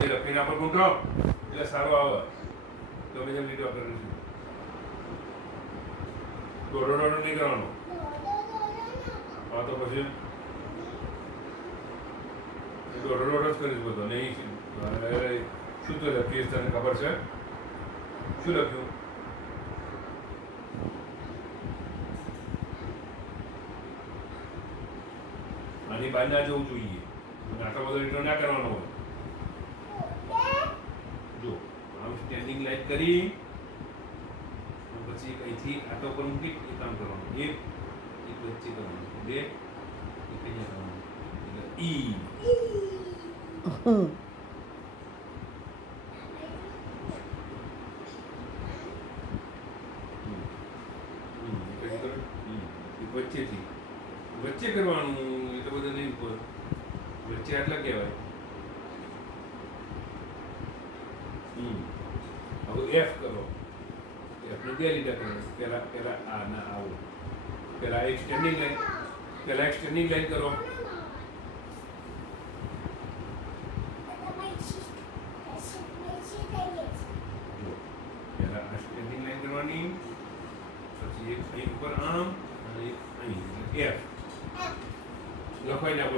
લખીને આપણે મૂકો એટલે સારું આવે તમે જેમ લીધો આપણે દોડો નહીં કરવાનો હા તો પછી દોડો જ કરીશ બધો નહીં શું તો લખીશ તને ખબર છે શું લખ્યું આની બહાર ના જવું જોઈએ આટલો બધો રીટો ના કરવાનો હોય જો આમ સ્ટેન્ડિંગ લાઈટ કરી પછી અહીંથી આટો પર મૂકી એ કામ કરવાનું એક વચ્ચે કરવાનું બે એક અહીંયા કરવાનું એટલે ઈ વચ્ચે કરવાનું એ તો બધું નહીં વચ્ચે આટલા કહેવાય હવે એફ કરો એફને બે લીટા કરો પહેલા આ ના આવું પહેલા એક સ્ટેન્ડિંગ લાઈન કરો પહેલા આ સ્ટેન્ડિંગ લાઈન કરવાની પછી એક અહીં ઉપર આમ અને એક અહીં એફ લખાઈ નાખો